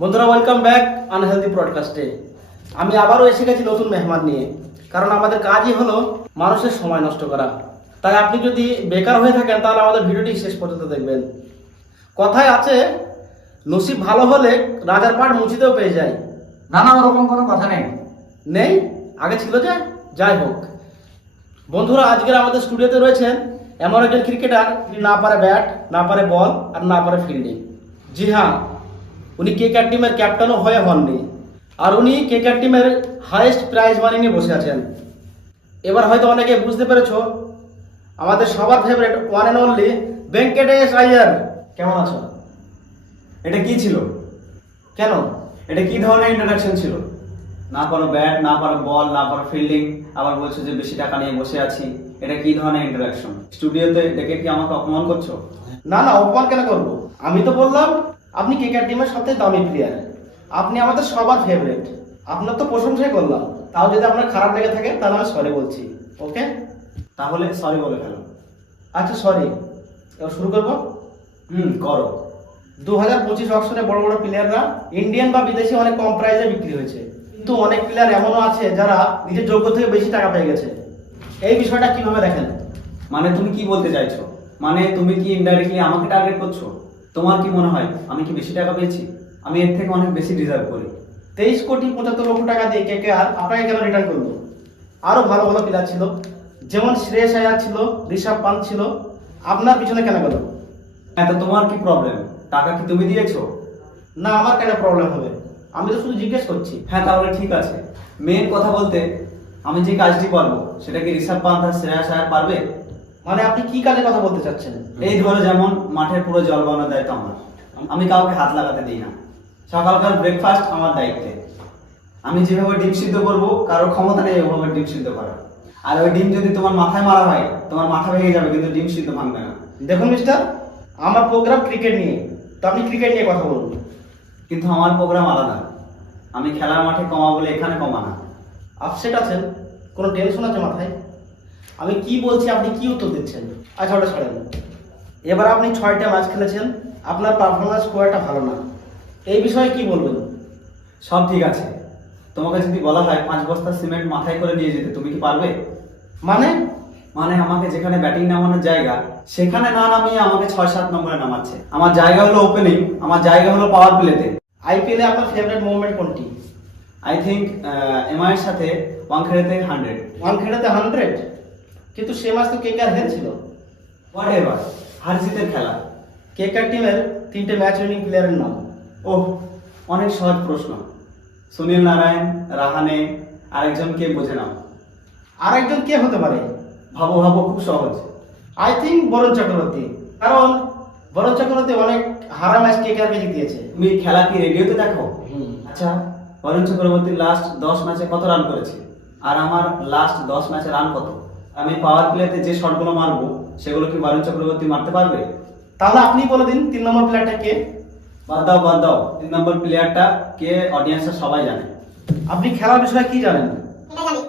বন্ধুরা welcome back unhealthy ব্রডকাস্টে। আমি আবারও এসে গেছি নতুন মেহমান নিয়ে, কারণ আমাদের কাজই হলো মানুষের সময় নষ্ট করা। তাই আপনি যদি বেকার হয়ে থাকেন তাহলে আমাদের ভিডিওটি শেষ পর্যন্ত দেখবেন। কথায় আছে, নসিব ভালো হলে রাজার পাট মুচিতেও পেয়ে যায়। না না, ওরকম কোনো কথা নেই। নেই? আগে ছিল যে? যাই হোক বন্ধুরা, আজকের আমাদের স্টুডিওতে রয়েছেন এমন একজন ক্রিকেটার, যিনি না পারে ব্যাট, না পারে বল, আর না পারে ফিল্ডিং। জি হ্যাঁ, উনি কেকেআর টিমের ক্যাপ্টেনও হয়ে হননি, আর উনি কেকেআর টিমের হাইয়েস্ট প্রাইজ মানি নিয়ে বসে আছেন। এবার হয়তো অনেকে বুঝতে পেরেছো, আমাদের সবার favourite one and only Venkatesh Iyer. কেমন আছো? এটা কি ছিল? কেন? এটা কি ধরনের ইন্ট্রোডাকশন ছিল? না পারো ব্যাট, না পারো বল, না পারো ফিল্ডিং, আবার বলছো যে বেশি টাকা নিয়ে বসে আছি। এটা কি ধরনের ইন্ট্রোডাকশন? স্টুডিওতে ডেকে কি আমাকে অপমান করছো? না না, অপমান কেন করবো? আমি তো বললাম আপনি কেকেআর টিমের সবথেকে দামি প্লেয়ার, আপনি আমাদের সবার ফেভারিট। আপনার তো প্রশংসাই করলাম, তাও যদি আপনার খারাপ লেগে থাকে তাহলে আমি সরি বলছি। ওকে, তাহলে সরি বলে ফেলো। আচ্ছা সরি। এবার শুরু করবো। করো। 2025 অকশনে বড় বড় প্লেয়াররা ইন্ডিয়ান বা বিদেশি অনেক কম প্রাইসে বিক্রি হয়েছে, কিন্তু অনেক প্লেয়ার এমনও আছে যারা নিজের যোগ্য থেকে বেশি টাকা পেয়ে গেছে। এই বিষয়টা কিভাবে দেখেন? মানে তুমি কি বলতে চাইছো? মানে তুমি কি ইনডাইরেক্টলি আমাকে টার্গেট করছো? তোমার কি মনে হয় আমি কি বেশি টাকা পেয়েছি? আমি এর থেকে অনেক বেশি ডিজার্ভ করি। 23,75,00,000 টাকা দিয়ে কেকেআর আপনাকে কেন রিটার্ন করলো? আরো ভালো ভালো প্লেয়ার ছিল, যেমন শ্রেয়স আয়ার ছিল, ঋষভ পান্ত ছিল, আপনার পিছনে কেন গেল? তো তোমার কি প্রবলেম? টাকা কি তুমি দিয়েছো? না, আমার কেন প্রবলেম হবে? আমি তো শুধু জিজ্ঞেস করছি। হ্যাঁ, তাহলে ঠিক আছে। মেন কথা বলতে, আমি যে কাজটি পারবো সেটা কি ঋষভ পান্ত আর শ্রেয়াস আয়ার পারবে? মানে আপনি কি কাজের কথা বলতে চাচ্ছেন? এই ধরো, যেমন মাঠের পুরো জল বানানোর দায়িত্ব আমার। আমি কাউকে হাত লাগাতে দিই না। সকালকার ব্রেকফাস্ট আমার দায়িত্বে। আমি যেভাবে ডিম সিদ্ধ করবো, কারোর ক্ষমতা নেই ওভাবে ডিম সিদ্ধ করার। আর ওই ডিম যদি তোমার মাথায় মারা হয়, তোমার মাথা ভেঙে যাবে, কিন্তু ডিম সিদ্ধ ভাঙবে না। দেখুন মিস্টার, আমার প্রোগ্রাম ক্রিকেট নিয়ে, তো আপনি ক্রিকেট নিয়ে কথা বলুন। কিন্তু আমার প্রোগ্রাম আলাদা। আমি খেলার মাঠে কমা বলে এখানে কমা না। আপসেট আছেন? কোনো টেনশন আছে মাথায়? আমি কি বলছি আপনি কি উত্তর দিচ্ছেন? আচ্ছা ওটা ছাড়েন। এবার আপনি 6টা ম্যাচ খেলেছেন, আপনার পারফরমেন্স খুব একটা ভালো না। এই বিষয়ে কি বলবেন? সব ঠিক আছে। তোমাকে যদি বলা হয় 5 বস্তা সিমেন্ট মাথায় করে নিয়ে যেতে, তুমি কি পারবে? মানে? মানে আমাকে যেখানে ব্যাটিং নামানোর জায়গা, সেখানে না নামিয়ে আমাকে 6-7 নম্বরে নামাচ্ছে। আমার জায়গা হলো ওপেনিং, আমার জায়গা হলো পাওয়ার প্লেতে। আইপিএলে আপনার ফেভারিট মুভমেন্ট কোনটি? আই থিঙ্ক এমআই এর সাথে ওয়াংখেড়েতে 100। ওয়ানখেড়েতে 100? কিন্তু সে ম্যাচ তো কেকেআর হেরেছিল। হোয়াট এভার, হার জিতের খেলা। কেকেআর টিমের 3টে ম্যাচ উইনিং প্লেয়ারের নাম। ওহ, অনেক সহজ প্রশ্ন। সুনীল নারায়ণ, রাহানে, আরেকজন কে বোঝে নাও। আরেকজন কে হতে পারে? ভাবো ভাবো, খুব সহজ। আই থিঙ্ক বরুণ চক্রবর্তী, কারণ বরুণ চক্রবর্তী অনেক হারা ম্যাচ কেকেআরকে জিতিয়েছে। তুমি খেলা কি রেডিওতে দেখো? আচ্ছা, বরুণ চক্রবর্তী লাস্ট 10 ম্যাচে কত রান করেছে? আর আমার লাস্ট 10 ম্যাচে রান কত? আমি পাওয়ার প্লেতে যে শটগুলো মারবো, সেগুলো কি বরুণ চক্রবর্তী মারতে পারবে? তাহলে আপনি বলে দিন 3 নম্বর প্লেয়ারটা কে? বাদ দাও। 3 নম্বর প্লেয়ারটা কে অডিয়েন্সরা সবাই জানে। আপনি খেলার বিষয়ে কি জানেন? এটা জানি